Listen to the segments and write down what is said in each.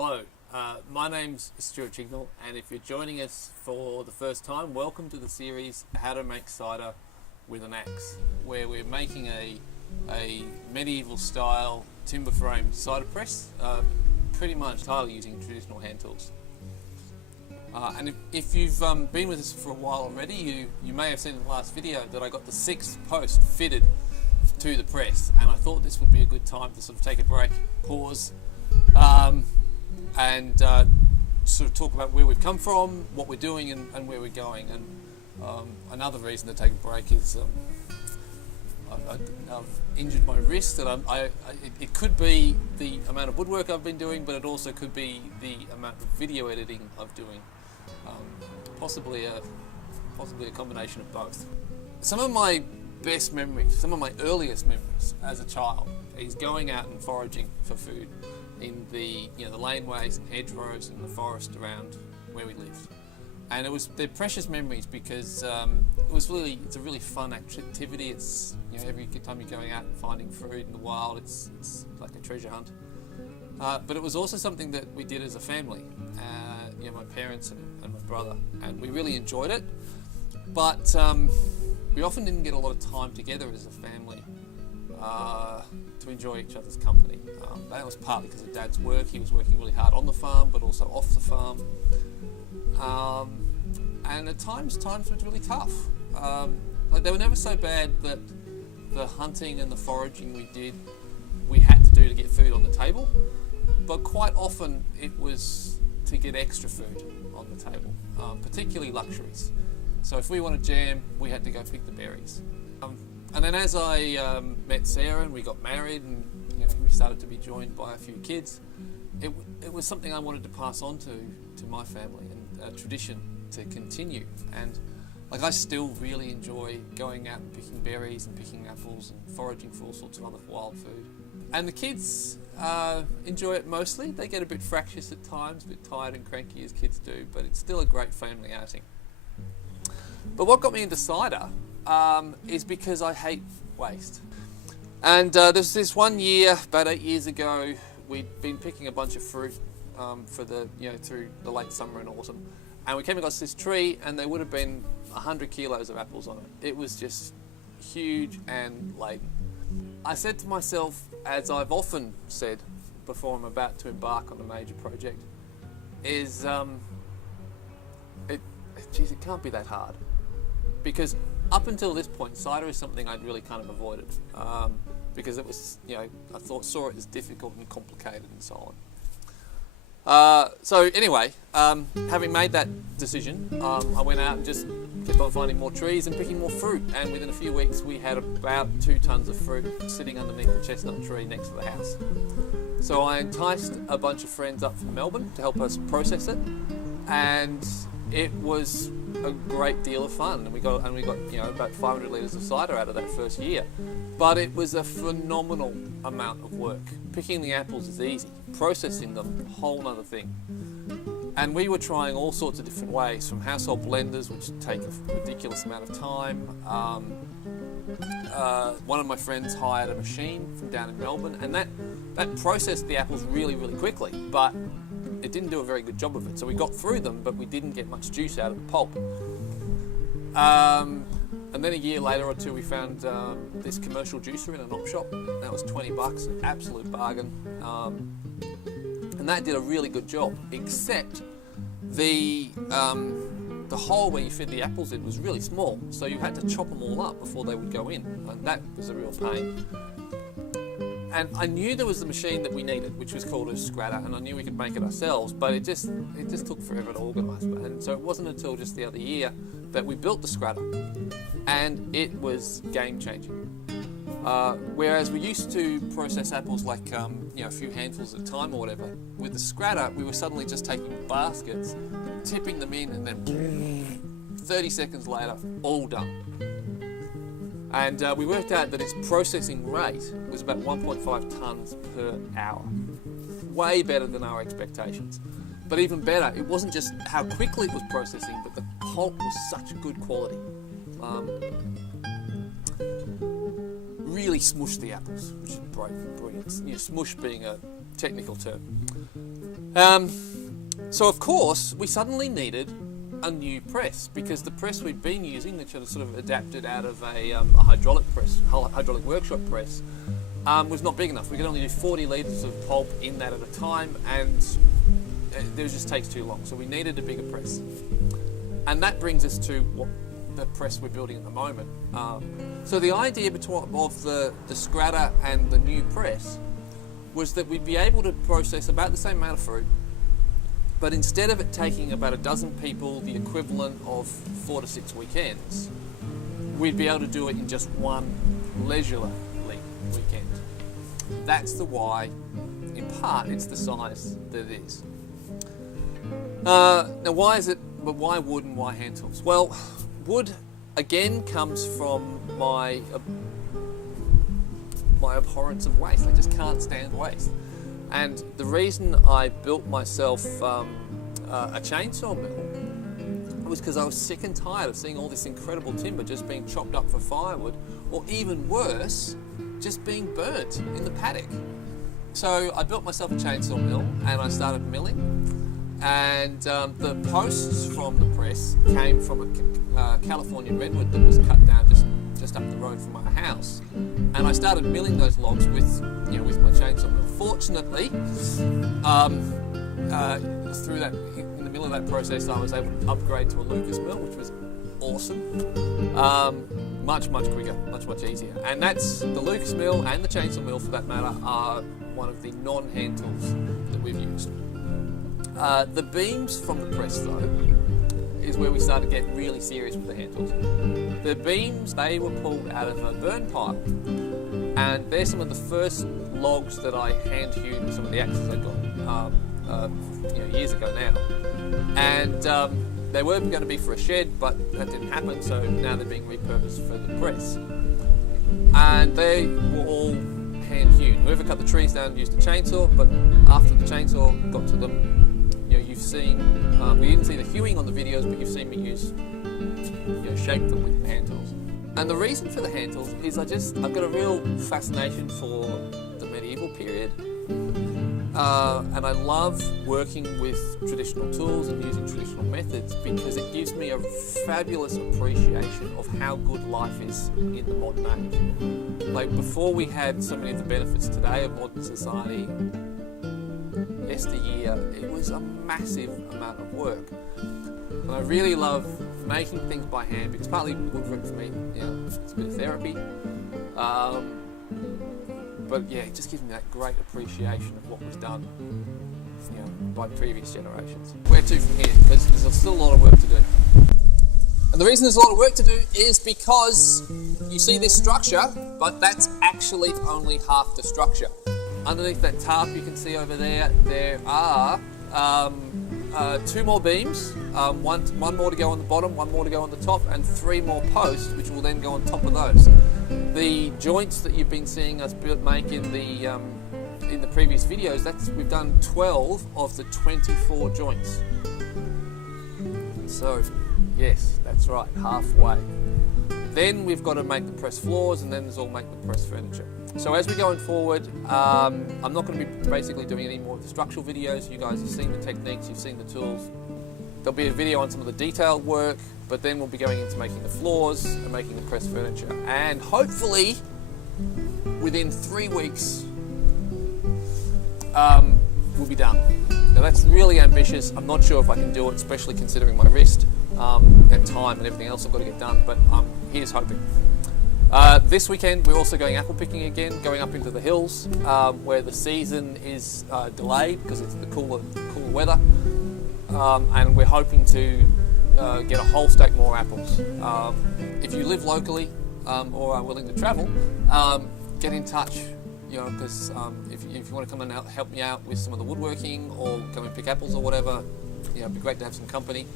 Hello, my name's Stuart Chignall, and if you're joining us for the first time, welcome to the series How to Make Cider with an Axe, where we're making a medieval style timber frame cider press, pretty much entirely using traditional hand tools. And if you've been with us for a while already, you may have seen in the last video that I got the 6th post fitted to the press, and I thought this would be a good time to sort of take a break, pause, and sort of talk about where we've come from, what we're doing, and where we're going. And another reason to take a break is I've injured my wrist, and it could be the amount of woodwork I've been doing, but it also could be the amount of video editing I'm doing. Possibly a combination of both. Some of my best memories, some of my earliest memories as a child, is going out and foraging for food in the laneways and hedgerows and the forest around where we lived. And they're precious memories because it's a really fun activity. It's every time you're going out and finding fruit in the wild, it's like a treasure hunt. But it was also something that we did as a family. My parents and my brother, and we really enjoyed it. But we often didn't get a lot of time together as a family to enjoy each other's company. That was partly because of Dad's work. He was working really hard on the farm, but also off the farm. And at times were really tough. They were never so bad that the hunting and the foraging we had to do to get food on the table. But quite often it was to get extra food on the table, particularly luxuries. So if we wanted jam, we had to go pick the berries. And then as I met Sarah and we got married and we started to be joined by a few kids, it was something I wanted to pass on to my family and a tradition to continue. And I still really enjoy going out and picking berries and picking apples and foraging for all sorts of other wild food. And the kids enjoy it mostly. They get a bit fractious at times, a bit tired and cranky as kids do, but it's still a great family outing. But what got me into cider is because I hate waste. And there's this one year, about 8 years ago, we'd been picking a bunch of fruit for through the late summer and autumn, and we came across this tree, and there would have been 100 kilos of apples on it. It was just huge and laden. I said to myself, as I've often said before I'm about to embark on a major project, is it can't be that hard. Because up until this point, cider is something I'd really kind of avoided, because it was, I saw it as difficult and complicated and so on. So anyway, having made that decision, I went out and just kept on finding more trees and picking more fruit. And within a few weeks, we had about 2 tons of fruit sitting underneath the chestnut tree next to the house. So I enticed a bunch of friends up from Melbourne to help us process it, and it was a great deal of fun, and we got about 500 litres of cider out of that first year. But it was a phenomenal amount of work. Picking the apples is easy, processing them, a whole other thing. And we were trying all sorts of different ways, from household blenders, which take a ridiculous amount of time. One of my friends hired a machine from down in Melbourne, and that processed the apples really, really quickly, but it didn't do a very good job of it. So we got through them, but we didn't get much juice out of the pulp. And then a year later or two, we found this commercial juicer in an op shop. That was $20, an absolute bargain. And that did a really good job, except the hole where you fed the apples in was really small, so you had to chop them all up before they would go in, and that was a real pain. And I knew there was the machine that we needed, which was called a scratter, and I knew we could make it ourselves, but it just took forever to organise. And so it wasn't until just the other year that we built the scratter, and it was game-changing. Whereas we used to process apples like a few handfuls at a time or whatever, with the scratter we were suddenly just taking baskets, tipping them in, and then 30 seconds later, all done. And we worked out that its processing rate was about 1.5 tonnes per hour. Way better than our expectations. But even better, it wasn't just how quickly it was processing, but the pulp was such good quality. Really smushed the apples, which is brilliant. Smush being a technical term. So of course, we suddenly needed a new press, because the press we'd been using, which had sort of adapted out of a hydraulic workshop press, was not big enough. We could only do 40 litres of pulp in that at a time, and it just takes too long. So we needed a bigger press. And that brings us to what the press we're building at the moment. So the idea of the Scrata and the new press was that we'd be able to process about the same amount of fruit, but instead of it taking about a dozen people the equivalent of 4 to 6 weekends, we'd be able to do it in just one leisurely weekend. That's the why. In part, it's the size that it is. Now, why is it? But why wood and why hand tools? Well, wood again comes from my abhorrence of waste. I just can't stand waste. And the reason I built myself a chainsaw mill was because I was sick and tired of seeing all this incredible timber just being chopped up for firewood, or even worse, just being burnt in the paddock. So I built myself a chainsaw mill and I started milling. And the posts from the press came from a California redwood that was cut down just up the road from my house, and I started milling those logs with my chainsaw mill. Fortunately, in the middle of that process, I was able to upgrade to a Lucas mill, which was awesome. Much quicker, much easier. And that's the Lucas mill, and the chainsaw mill for that matter, are one of the non-hand tools that we've used. The beams from the press, though, is where we started getting really serious with the hand tools. The beams, they were pulled out of a burn pile, and they're some of the first logs that I hand hewed with some of the axes I got years ago now. And they were going to be for a shed, but that didn't happen, so now they're being repurposed for the press. And they were all hand hewn. Whoever cut the trees down used a chainsaw, but after the chainsaw got to them, you've seen, we didn't see the hewing on the videos, but you've seen me shape them with hand tools. And the reason for the hand tools is I've got a real fascination for the medieval period. And I love working with traditional tools and using traditional methods because it gives me a fabulous appreciation of how good life is in the modern age. Like, before we had so many of the benefits today of modern society, yesteryear, it was a massive amount of work. And I really love making things by hand because partly woodwork for me, it's a bit of therapy. But yeah, it just gives me that great appreciation of what was done, by previous generations. Where to from here? Because there's still a lot of work to do. And the reason there's a lot of work to do is because you see this structure, but that's actually only half the structure. Underneath that tarp you can see over there, there are 2 more beams, one more to go on the bottom, 1 more to go on the top, and 3 more posts, which will then go on top of those. The joints that you've been seeing us make in the previous videos, we've done 12 of the 24 joints. So, yes, that's right, halfway. Then we've got to make the press floors, and then there's all make the press furniture. So as we're going forward, I'm not going to be basically doing any more of the structural videos. You guys have seen the techniques, you've seen the tools. There'll be a video on some of the detailed work, but then we'll be going into making the floors and making the press furniture. And hopefully, within 3 weeks, we'll be done. Now that's really ambitious. I'm not sure if I can do it, especially considering my wrist and time and everything else I've got to get done, but here's hoping. This weekend we're also going apple picking again, going up into the hills where the season is delayed because it's the cooler weather, and we're hoping to get a whole stack more apples. If you live locally or are willing to travel, get in touch, because if you want to come and help me out with some of the woodworking or come and pick apples or whatever, it'd be great to have some company.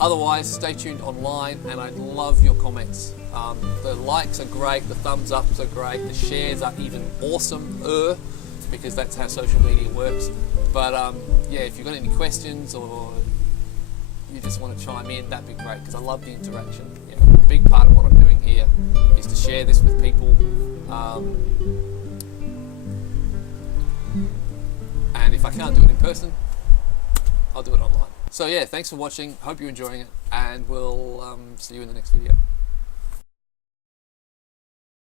Otherwise, stay tuned online, and I'd love your comments. The likes are great, the thumbs ups are great, the shares are even awesome, because that's how social media works. But if you've got any questions or you just want to chime in, that'd be great, because I love the interaction. A big part of what I'm doing here is to share this with people. And if I can't do it in person, I'll do it online. So yeah, thanks for watching. Hope you're enjoying it, and we'll see you in the next video.